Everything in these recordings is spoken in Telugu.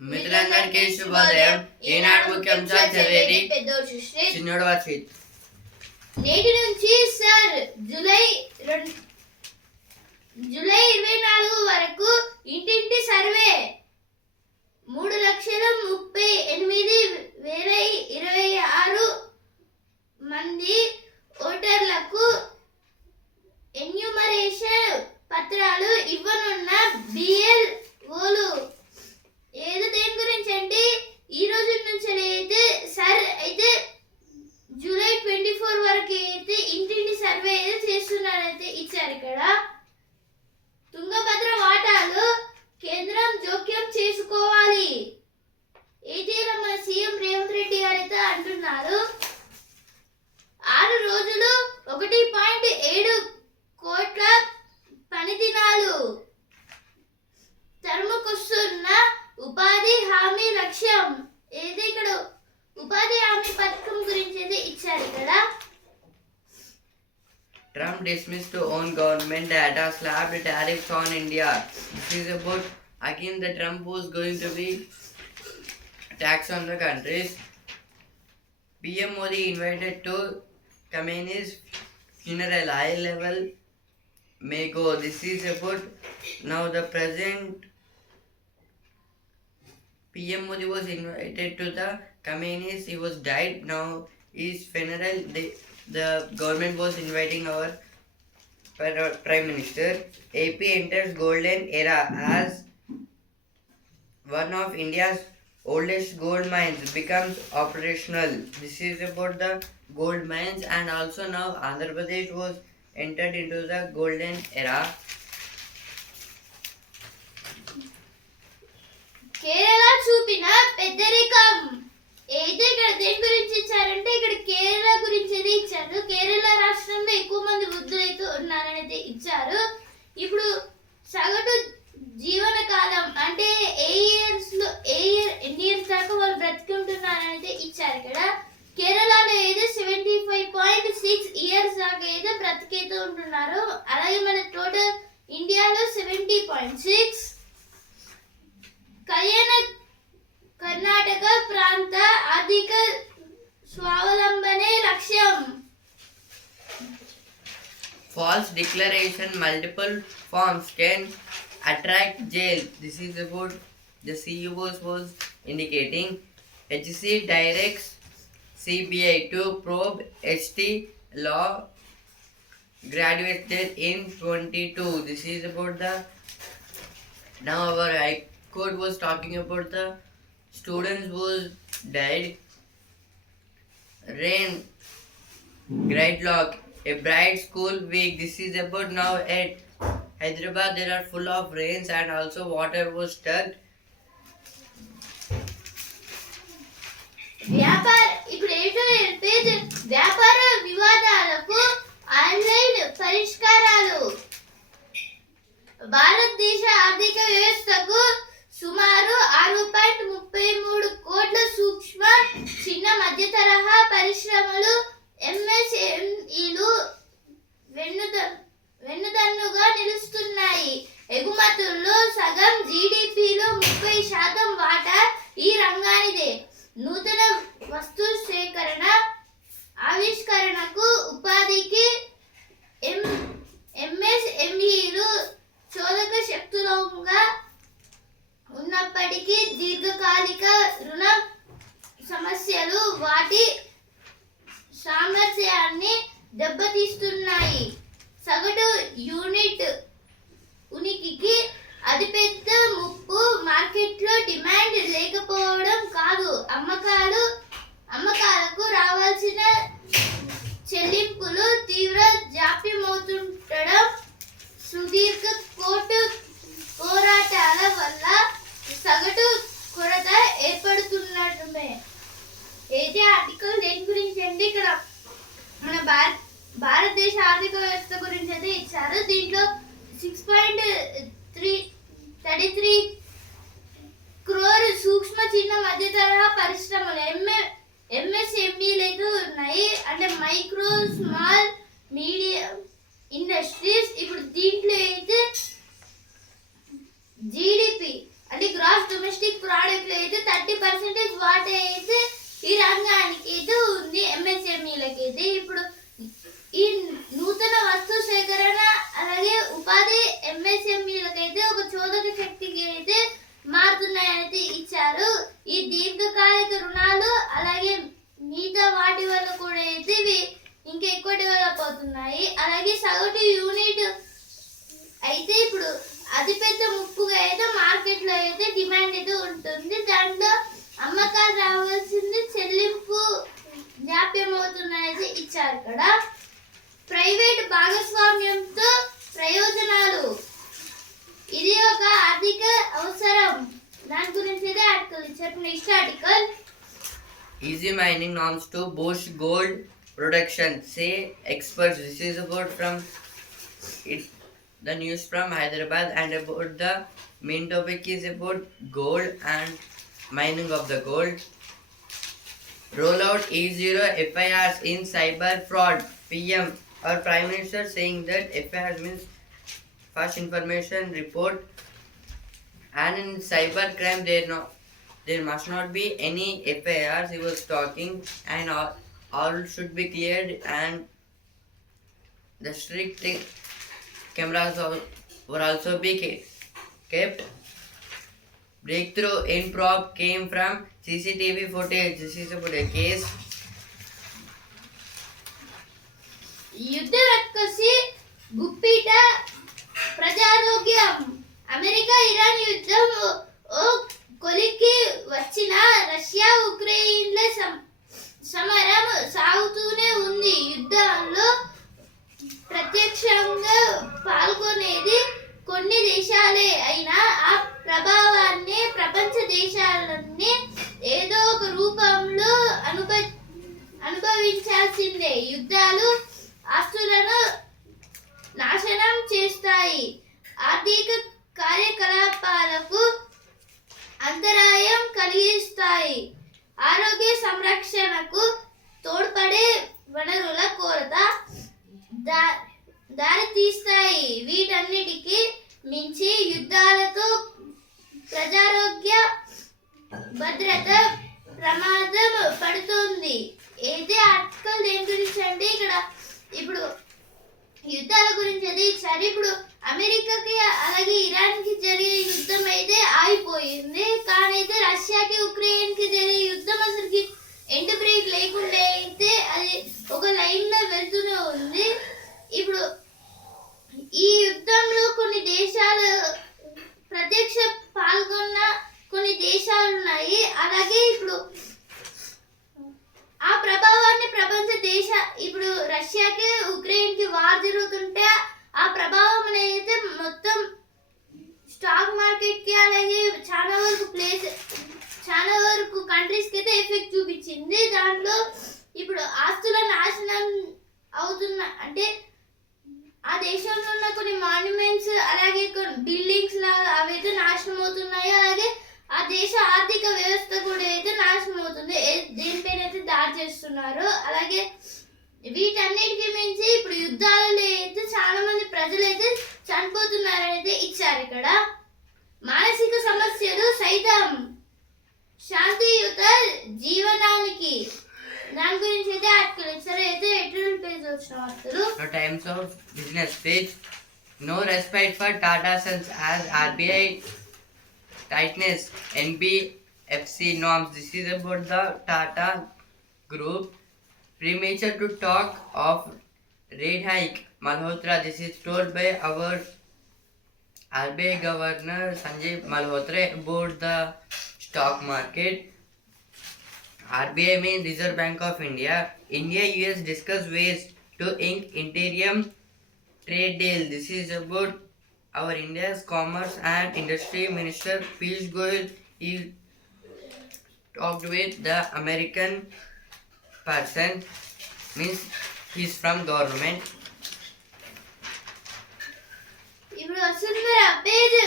మిత్రులందరికీ శుభోదయం. ఈనాడు ముఖ్యాంశాలు చదివేది చిన్నోడు వర్షిత్. నేటి నుంచి సార్ జూలై 24 వరకు ఇంటింటి సర్వే 3,38,026 మంది ఓటర్లకు ఎన్యూమరేషన్ పత్రాలు ఇవ్వనున్న బిఎల్ఓలు. ఏదో దేని గురించి అంటే ఈ రోజు నుంచి అయితే జూలై 24 వరకు అయితే ఇంటింటి సర్వే అయితే చేస్తున్నారైతే ఇచ్చారు. ఇక్కడ తుంగభద్ర వాటాలు కేంద్రం జోక్యం చేసుకోవాలి అయితే మన సీఎం రేవంత్ రెడ్డి గారు అయితే అంటున్నారు. 6 రోజులు 1.7 కోట్ల పని దినాలు తరుముకొస్తున్న ఉపాధి హామీ లక్ష్యం. ఏది ఇక్కడ ఉపాధి హామీ పథకం గురించి అయితే ఇచ్చారు. ఇక్కడ Trump dismissed to own government data slapped tariffs on India. This is about again the Trump was going to be tax on the countries. PM Modi invited to Khamenei's funeral. High level may go. This is about now the present. PM Modi was invited to the Khamenei's. He was died. Now his funeral. The government was inviting our Prime Minister. AP enters golden era as one of India's oldest gold mines becomes operational. This is about the gold mines, and also now Andhra Pradesh was entered into the golden era. Kerala చూపిన పెద్దరికం. అయితే ఇక్కడ దేని గురించి ఇచ్చారంటే ఇక్కడ కేరళ గురించి అయితే ఇచ్చారు. కేరళ రాష్ట్రంలో ఎక్కువ మంది వృద్ధులు అయితే ఉన్నారని అయితే ఇచ్చారు. ఇప్పుడు సగటు జీవన కాలం అంటే ఎన్ని ఇయర్స్ దాకా వాళ్ళు బ్రతుకుంటున్నారని అయితే ఇచ్చారు. ఇక్కడ కేరళలో అయితే 75.6 ఇయర్స్ దాకా అయితే బ్రతికైతే ఉంటున్నారు. అలాగే మన టోటల్ ఇండియాలో 70.6. కర్ణాటక ప్రాంత ఆర్థిక స్వావలంబనే లక్ష్యం. False declaration multiple forms can attract jail. This is about the CEO was indicating. HC directs CBI to probe ST law graduated in 22. This is about the now our High Court was talking about the students who died. Rain gridlock, a bright school week. This is about now at Hyderabad. There are full of rains and also water was stuck. ఇప్పుడు వ్యాపార వివాదాలకు ఆన్లైన్ పరిష్కారాలు. భారతదేశ ఆర్థిక వ్యవస్థకు సుమారు 6.33 కోట్ల సూక్ష్మ చిన్న మధ్య తరహా పరిశ్రమలు ఎంఎస్ఎంఈలు వెన్నుదన్నుగా నిలుస్తున్నాయి. ఎగుమతుల్లో సగం జీడిపిలో 30% వాటా ఈ రంగానిదే. నూతన వస్తు సేకరణ ఆవిష్కరణకు ఉపాధికి ఎంఎస్ఎంఈలు చోదక శక్తులుగా ఉన్నప్పటికీ దీర్ఘకాలిక రుణ సమస్యలు వాటి సామర్థ్యాన్ని దెబ్బతీస్తున్నాయి. సగటు యూనిట్ ఉనికికి అతిపెద్ద ముప్పు మార్కెట్లో డిమాండ్ లేకపోవడం కాదు, అమ్మకాలకు రావాల్సిన చెల్లింపులు తీవ్ర జాప్యమవుతుండడం. సుదీర్ఘ కోర్టు పోరాటాల వల్ల సగటు కొరత ఏర్పడుతున్నట్టుమే. అయితే ఆర్టికల్ దేని గురించి అంటే ఇక్కడ మన భారతదేశ ఆర్థిక వ్యవస్థ గురించి అయితే ఇచ్చారు. దీంట్లో 6.33 క్రోర్ సూక్ష్మ చిన్న మధ్య తరహా పరిశ్రమలు ఎంఎస్ఎంఈలు అయితే ఉన్నాయి. అంటే మైక్రో స్మాల్ మీడియం ఇండస్ట్రీస్. ఇప్పుడు దీంట్లో అయితే జీడిపి అంటే గ్రాస్ డొమెస్టిక్ ప్రోడక్ట్ ఈ దీర్ఘకాలిక రుణాలు అలాగే మిగతా వాటి వల్ల కూడా అయితే ఇవి ఇంకా ఎక్కువ డెవలప్ అవుతున్నాయి. అలాగే సగటు యూనిట్ అయితే ఇప్పుడు అతిపెద్ద ముప్పుగా అయితే మార్కెట్లో అయితే డిమాండ్ అయితే ఉంటుంది. దాంట్లో అమ్మకాలు రావాల్సింది చెల్లింపు జాప్యం అవుతున్నాయైతే ఇచ్చారు ఇక్కడ. ప్రైవేట్ భాగస్వామ్యంతో ప్రయోజనాలు, ఇది ఒక ఆర్థిక అవసరం. దాని గురించి అయితే ఆర్టికల్ ఇచ్చారు. Next article, Easy mining norms to boost gold production, say experts. This is about from it, the news from Hyderabad, and about the main topic is about gold and mining of the gold. Roll out E0 FIRs in cyber fraud. PM or Prime Minister saying that FIRs means first information report, and in cyber crime there must not be any FIRs. He was talking, and all should be cleared, and the strict cameras were also be kept. Breakthrough in prop came from CCTV footage. This is about a case. యుద్ధ రక్కసి గుప్పిట ప్రజారోగ్యం. అమెరికా ఇరాన్ యుద్ధం ఓ కొలిక్కి వచ్చిన రష్యా ఉక్రెయిన్ల సమరం సాగుతూనే ఉంది. యుద్ధంలో ప్రత్యక్షంగా పాల్గొనేది కొన్ని దేశాలే అయినా ఆ ప్రభావాన్ని ప్రపంచ దేశాలన్నీ ఏదో ఒక రూపంలో అనుభవించాల్సిందే. యుద్ధాలు ఆస్తులను నాశనం చేస్తాయి, ఆర్థిక కార్యకలాపాలకు అంతరాయం కలిగిస్తాయి, ఆరోగ్య సంరక్షణకు తోడ్పడే వనరుల కొరత దారితీస్తాయి. వీటన్నిటికీ మించి యుద్ధాలతో ప్రజారోగ్య భద్రత ప్రమాదం పడుతుంది. అయితే ఆర్టికల్ దేని గురించి అంటే ఇక్కడ ఇప్పుడు యుద్ధాల గురించి అది ఇచ్చారు. ఇప్పుడు అమెరికాకి అలాగే ఇరాన్కి జరిగే యుద్ధం అయితే ఆగిపోయింది, కానీ అయితే రష్యాకి ఉక్రెయిన్కి జరిగే యుద్ధం అసలుకి ఎండ్ బ్రేక్ లేకుండా అయితే అది ఒక లైన్లో వెళ్తూనే ఉంది. ఇప్పుడు ఈ యుద్ధంలో కొన్ని దేశాలు ప్రత్యక్ష పాల్గొన్న కొన్ని దేశాలు ఉన్నాయి. అలాగే ఇప్పుడు ఆ ప్రభావాన్ని ప్రపంచ దేశ ఇప్పుడు రష్యాకి ఉక్రెయిన్కి వార్ జరుగుతుంటే ఆ ప్రభావం అనేది మొత్తం స్టాక్ మార్కెట్కి అలాగే చాలా వరకు కంట్రీస్కి అయితే ఎఫెక్ట్ చూపించింది. దాంట్లో ఇప్పుడు ఆస్తుల నాశనం అవుతున్న అంటే ఆ దేశంలో ఉన్న కొన్ని మాన్యుమెంట్స్ అలాగే కొన్ని బిల్డింగ్స్ లాగా అవైతే నాశనం అవుతున్నాయి. అలాగే ఆ దేశ ఆర్థిక వ్యవస్థ కూడా అయితే నాశనం అవుతుంది, దేనిపైన అయితే దాడి చేస్తున్నారు. అలాగే వీటన్నిటికీ మించి ఇప్పుడు యుద్ధాలలో అయితే చాలా మంది ప్రజలు అయితే చనిపోతున్నారని ఇచ్చారు ఇక్కడ. మానసిక సమస్యలు సైతం శాంతియుత జీవనానికి, దాని గురించి అయితే ఆర్టికల్ ఇచ్చారు. అయితే ఎటువంటి పేజ్ వచ్చిన వార్తలు. Times of business page. No respite for Tata Sons as RBI tightness NBFC norms. This is about the Tata Group. Premature to talk of rate hike. Malhotra. This is told by our RBI Governor Sanjay Malhotra about the stock market. RBI means Reserve Bank of India. India-US discuss ways to ink interim trade deal. This is about our India's Commerce and Industry Minister Piyush Goyal. He talked with the American person, means he's from government. ఇప్పుడు వస్తుంది పేజ్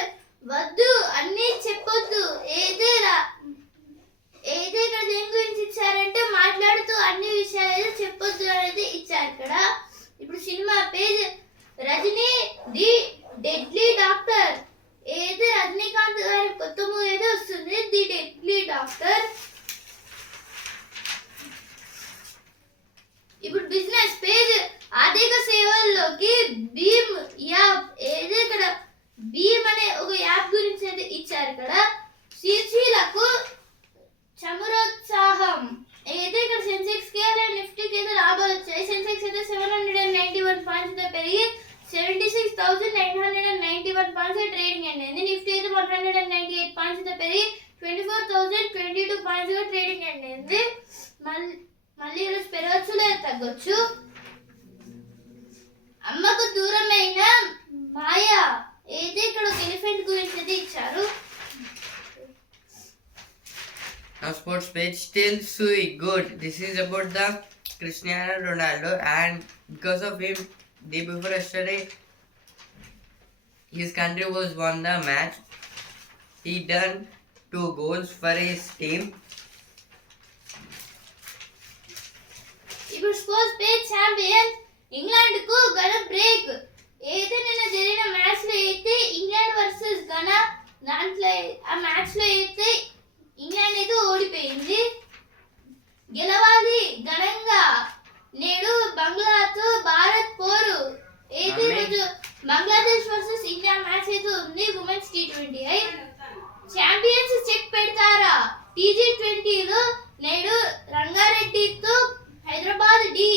వద్దు అన్నీ చెప్పొద్దు. ఏదే ఇక్కడ దేని గురించి ఇచ్చారంటే మాట్లాడుతూ అన్ని విషయాలు అయితే చెప్పొద్దు అనేది ఇచ్చారు ఇక్కడ. ఇప్పుడు cinema page Rajini the deadly doctor. ఏదైతే రజనీకాంత్ గారి కొత్త మూవీ అయితే వస్తుంది, ది డెడ్లీ డాక్టర్. ఇప్పుడు బిజినెస్ పేజ్ ఆర్థిక సేవల్లోకి భీమ్ యాప్. ఏదైతే ఇక్కడ భీమ్ అనే ఒక యాప్ గురించి అయితే ఇచ్చారు ఇక్కడ. శీర్షిలకు 24,022 ట్రేడింగ్ ఎండ్ అయింది. మళ్ళీ ఈరోజు పెరగచ్చు లేదా తగ్గొచ్చు. అమ్మకు దూరమైన మాయా అయితే ఇక్కడ ఒక ఎలిఫెంట్ గురించి అయితే ఇచ్చారు. Now sports page still Sui good. This is about the Cristiano Ronaldo, and because of him, day before yesterday, his country was won the match. He done 2 goals for his team. ఇప్పుడు స్పోర్ట్స్ పేజ్ ఛాంపియన్స్ ఇంగ్లాండ్ కు ఘన బ్రేక్. అయితే నిన్న జరిగిన మ్యాచ్ లో అయితే ఇంగ్లాండ్ వర్సెస్ ఘనా, దాంట్లో ఆ మ్యాచ్ లో అయితే ఇంగ్లాండ్ అయితే ఓడిపోయింది. గెలవాలి ఘనంగా. నేడు బంగ్లాతో భారత్ పోరు. అయితే ఈరోజు బంగ్లాదేశ్ వర్సెస్ ఇండియా మ్యాచ్ అయితే ఉంది ఉమెన్స్ T20. ఛాంపియన్స్ చెక్ పెడతారా? TG20లో నేడు రంగారెడ్డితో హైదరాబాద్ డి.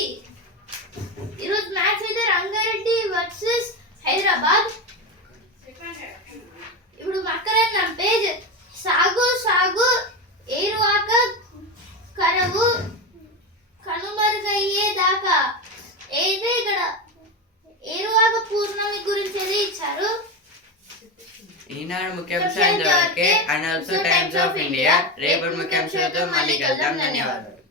ఈరోజు మ్యాచ్ అయితే రంగారెడ్డి వర్సెస్ హైదరాబాద్. ఇప్పుడు మకరందం పేజ్ సాగు సాగు ఏరువాక కరవు కనుమరుగయ్యే దాకా. అయితే ఇక్కడ ఏరువాక పూర్ణమి గురించి అది ఇచ్చారు. ఈనాడు ముఖ్యాంశాలు ఇంతవరకే, and also times of India. రేపటి ముఖ్యాంశాలతో మళ్ళీ కలుద్దాం. ధన్యవాదాలు.